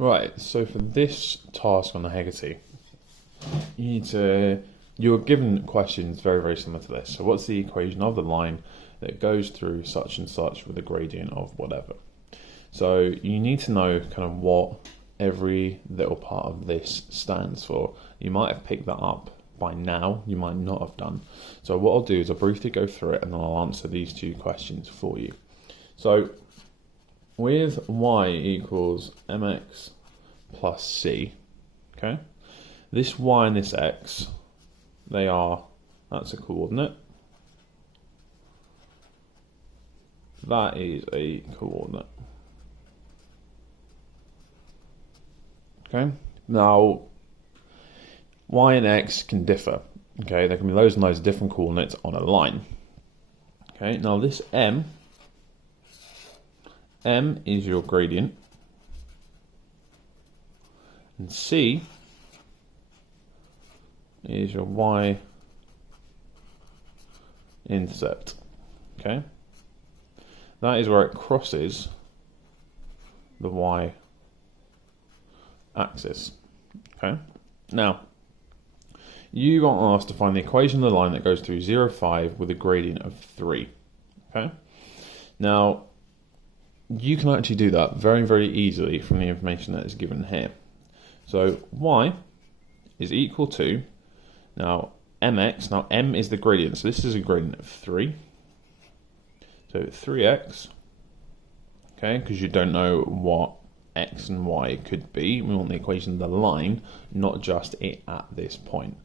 Right, so for this task on the Heggerty, you're given questions very, very similar to this. So what's the equation of the line that goes through such and such with a gradient of whatever? So you need to know kind of what every little part of this stands for. You might have picked that up by now, you might not have done. So what I'll do is I'll briefly go through it and then I'll answer these two questions for you. So with y equals mx plus c, okay, this y and this x, that's a coordinate, that is a coordinate. Okay, now y and x can differ. Okay, there can be loads and loads of different coordinates on a line. Okay, now this m is your gradient, and c is your y-intercept. Okay, that is where it crosses the y-axis. Okay, now you got asked to find the equation of the line that goes through 0, 5 with a gradient of 3. Okay, now you can actually do that very, very easily from the information that is given here. So y is equal to, now mx, now m is the gradient, so this is a gradient of 3. So 3x, okay, because you don't know what x and y could be. We want the equation of the line, not just it at this point.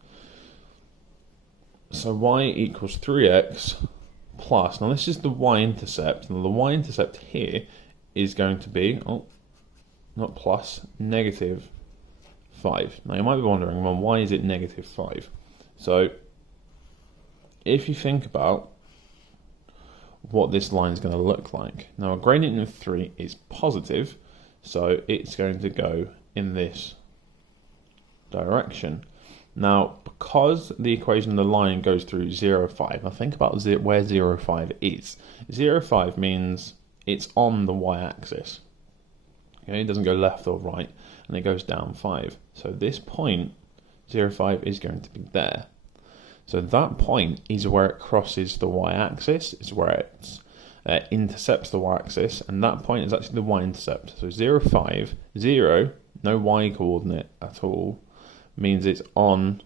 So y equals 3x plus, now this is the y-intercept, and the y-intercept here is going to be, not plus, negative 5. Now you might be wondering, well, why is it negative 5? So if you think about what this line is going to look like, now a gradient of 3 is positive, so it's going to go in this direction. Now, because the equation of the line goes through 0, 5, now think about where 0, 5 is. 0, 5 means it's on the y-axis. Okay, it doesn't go left or right, and it goes down 5. So this point, 0, 5, is going to be there. So that point is where it crosses the y-axis, is where it intercepts the y-axis, and that point is actually the y-intercept. So 0, 5, 0, no y-coordinate at all, means it's on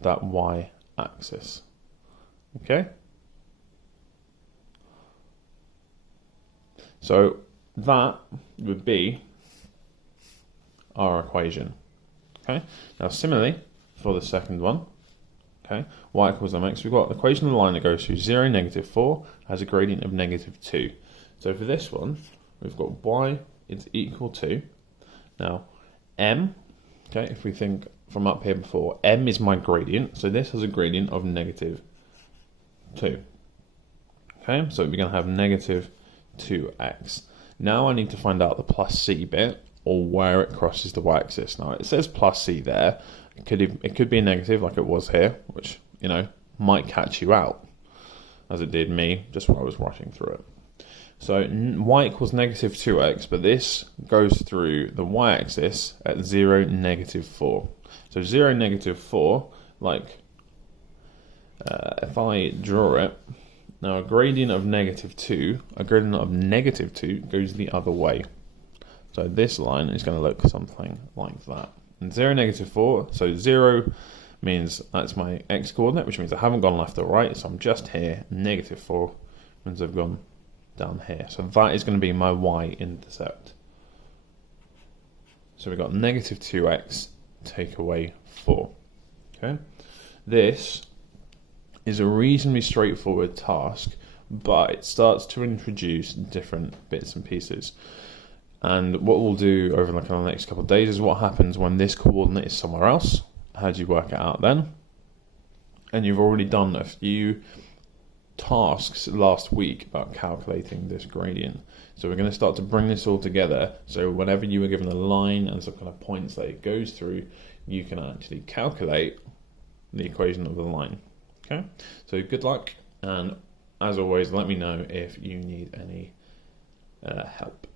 that y-axis. Okay? So that would be our equation. Okay? Now similarly, for the second one, okay, y equals mx, we've got the equation of the line that goes through 0, negative 4, has a gradient of negative 2. So for this one, we've got y is equal to, now m, okay, if we think from up here before, m is my gradient, so this has a gradient of negative 2. Okay, so we're going to have negative 2x. Now I need to find out the plus c bit, or where it crosses the y-axis. Now it says plus c there. It could be a negative like it was here, which, you know, might catch you out, as it did me just when I was rushing through it. So y equals negative 2x, but this goes through the y-axis at 0, negative 4. So 0, negative 4, like if I draw it, now a gradient of negative 2 goes the other way. So this line is going to look something like that. And 0, negative 4, so 0 means that's my x coordinate, which means I haven't gone left or right, so I'm just here. Negative 4 means I've gone down here. So that is going to be my y-intercept. So we've got negative 2x take away 4. Okay, this is a reasonably straightforward task, but it starts to introduce different bits and pieces. And what we'll do over the next couple of days is what happens when this coordinate is somewhere else. How do you work it out then? And you've already done a few tasks last week about calculating this gradient. So we're going to start to bring this all together. So whenever you were given a line and some kind of points that it goes through, you can actually calculate the equation of the line. Okay, so good luck, and as always, let me know if you need any help.